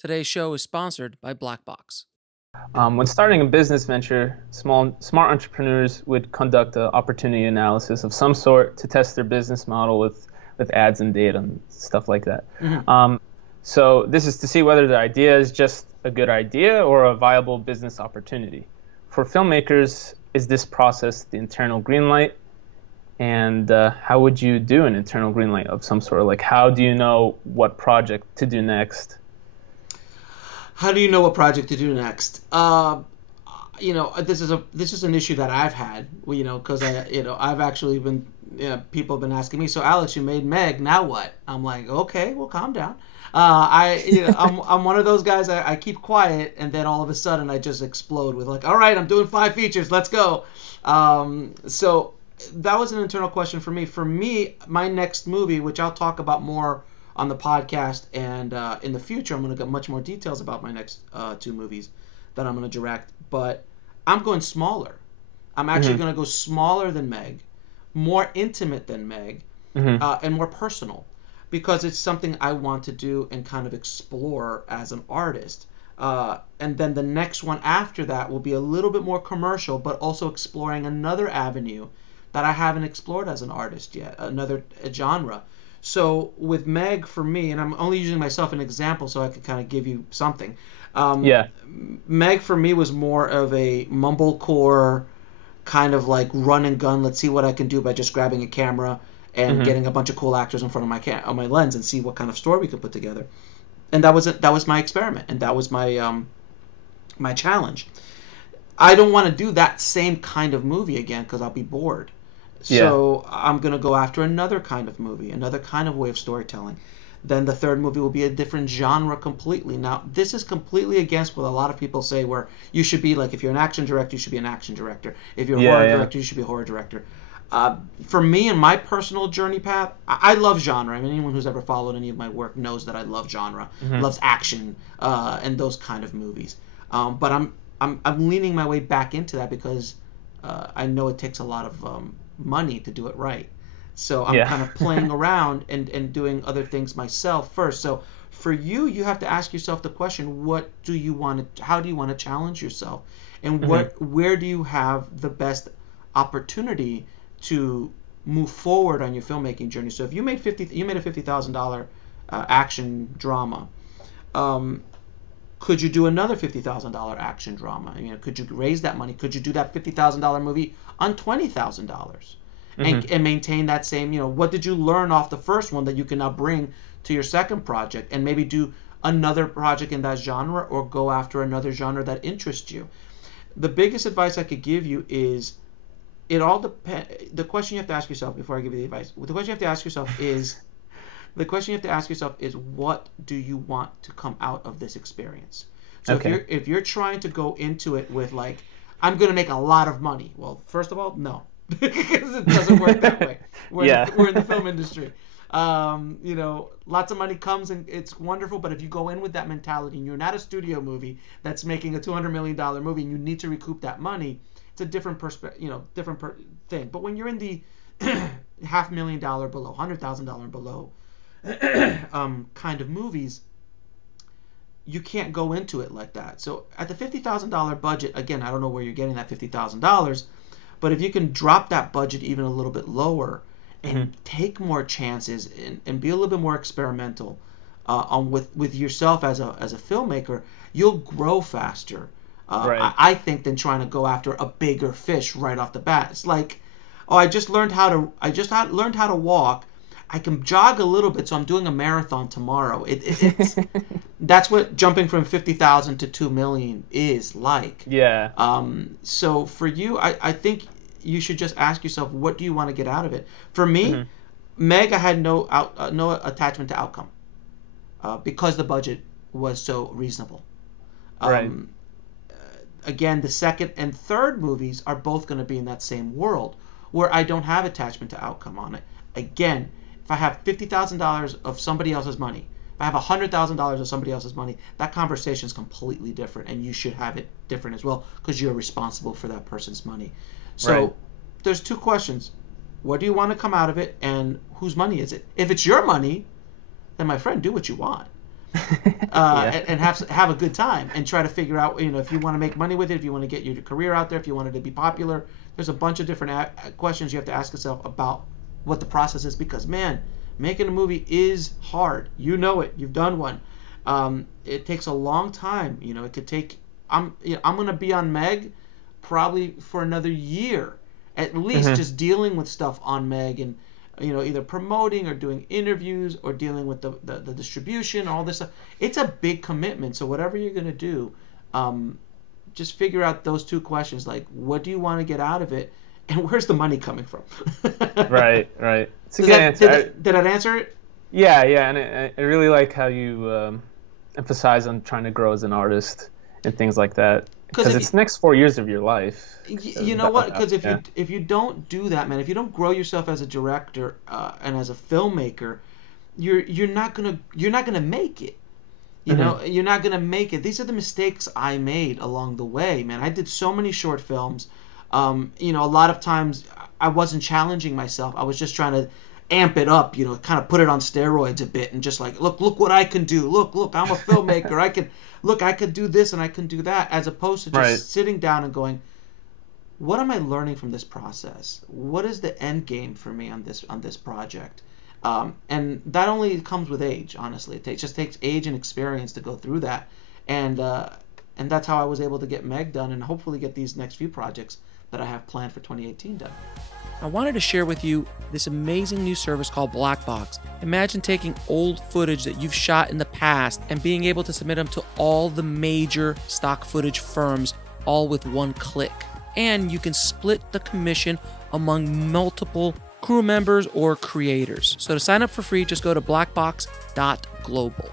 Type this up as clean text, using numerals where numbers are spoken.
Today's show is sponsored by Blackbox. When starting a business venture, smart entrepreneurs would conduct an opportunity analysis of some sort to test their business model with ads and data and stuff like that. So this is to see whether the idea is just a good idea or a viable business opportunity. For filmmakers, is this process the internal greenlight? And how would you do an internal greenlight of some sort? Like, how do you know what project to do next? How do you know what project to do next? This is an issue that I've had. Because I've actually been people have been asking me. So Alex, you made Meg. Now what? I'm like, okay, well, calm down. I'm one of those guys. I keep quiet, and then all of a sudden I just explode with like, all right, I'm doing 5 features. Let's go. So that was an internal question for me. For me, my next movie, which I'll talk about more on the podcast, and in the future I'm going to get much more details about my next 2 movies that I'm going to direct, but I'm going smaller. I'm actually going to go smaller than Meg, more intimate than Meg, and more personal, because it's something I want to do and kind of explore as an artist. And then the next one after that will be a little bit more commercial, but also exploring another avenue that I haven't explored as an artist yet, another genre. So with Meg, for me, and I'm only using myself as an example so I can kind of give you something. Meg, for me, was more of a mumblecore kind of like run and gun. Let's see what I can do by just grabbing a camera and getting a bunch of cool actors in front of my lens and see what kind of story we could put together. And that was my experiment, and that was my my challenge. I don't want to do that same kind of movie again because I'll be bored. So I'm going to go after another kind of movie, another kind of way of storytelling. Then the third movie will be a different genre completely. Now, this is completely against what a lot of people say, where you should be like, if you're an action director, you should be an action director. If you're a horror director, you should be a horror director. For me, in my personal journey path, I love genre. I mean, anyone who's ever followed any of my work knows that I love genre, loves action, and those kind of movies. But I'm leaning my way back into that because I know it takes a lot of money to do it right. So I'm kind of playing around and doing other things myself first. So for you, you have to ask yourself the question, how do you want to challenge yourself? And where do you have the best opportunity to move forward on your filmmaking journey? So if you made a $50,000 action drama, could you do another $50,000 action drama? Could you raise that money? Could you do that $50,000 movie on $20,000 and maintain that same? What did you learn off the first one that you can now bring to your second project, and maybe do another project in that genre, or go after another genre that interests you? The biggest advice I could give you is, it all depends. The question you have to ask yourself before I give you the advice. The question you have to ask yourself is. What do you want to come out of this experience? So if you're trying to go into it with like, I'm going to make a lot of money, well, first of all, no, because it doesn't work that way. We're in the film industry. Lots of money comes and it's wonderful, but if you go in with that mentality and you're not a studio movie that's making a $200 million movie and you need to recoup that money, it's a different thing. But when you're in the $500,000 below, $100,000 below kind of movies, you can't go into it like that. So at the $50,000 budget, again, I don't know where you're getting that $50,000, but if you can drop that budget even a little bit lower and take more chances and be a little bit more experimental with yourself as a filmmaker, you'll grow faster. I think, than trying to go after a bigger fish right off the bat. It's like, I just learned how to walk. I can jog a little bit, so I'm doing a marathon tomorrow. It's that's what jumping from 50,000 to 2 million is like. So for you, I think you should just ask yourself, what do you want to get out of it? For me, Meg, I had no attachment to outcome because the budget was so reasonable. Again, the second and third movies are both going to be in that same world where I don't have attachment to outcome on it. Again, if I have $50,000 of somebody else's money, if I have $100,000 of somebody else's money, that conversation is completely different, and you should have it different as well because you're responsible for that person's money. So there's 2 questions. What do you want to come out of it, and whose money is it? If it's your money, then my friend, do what you want. and have a good time and try to figure out, if you want to make money with it, if you want to get your career out there, if you want it to be popular. There's a bunch of different questions you have to ask yourself about what the process is, because, man, making a movie is hard. You know it. You've done one. It takes a long time. It could take. I'm going to be on Meg probably for another year at least, just dealing with stuff on Meg, and either promoting or doing interviews or dealing with the distribution, all this stuff. It's a big commitment. So whatever you're going to do, just figure out those two questions, like, what do you want to get out of it, and where's the money coming from? Right. It's a good answer. Did that answer it? Yeah, and I really like how you emphasize on trying to grow as an artist and things like that. Because it's the next 4 years of your life. You know what? Because if you don't do that, man, if you don't grow yourself as a director and as a filmmaker, you're not gonna make it. You're not gonna make it. These are the mistakes I made along the way, man. I did so many short films. A lot of times I wasn't challenging myself. I was just trying to amp it up, kind of put it on steroids a bit, and just like, look what I can do. Look, I'm a filmmaker. I could do this and I can do that, as opposed to just sitting down and going, what am I learning from this process? What is the end game for me on this project? And that only comes with age, honestly. It just takes age and experience to go through that. And that's how I was able to get Meg done, and hopefully get these next few projects that I have planned for 2018 done. I wanted to share with you this amazing new service called Black Box. Imagine taking old footage that you've shot in the past and being able to submit them to all the major stock footage firms, all with one click. And you can split the commission among multiple crew members or creators. So to sign up for free, just go to blackbox.global.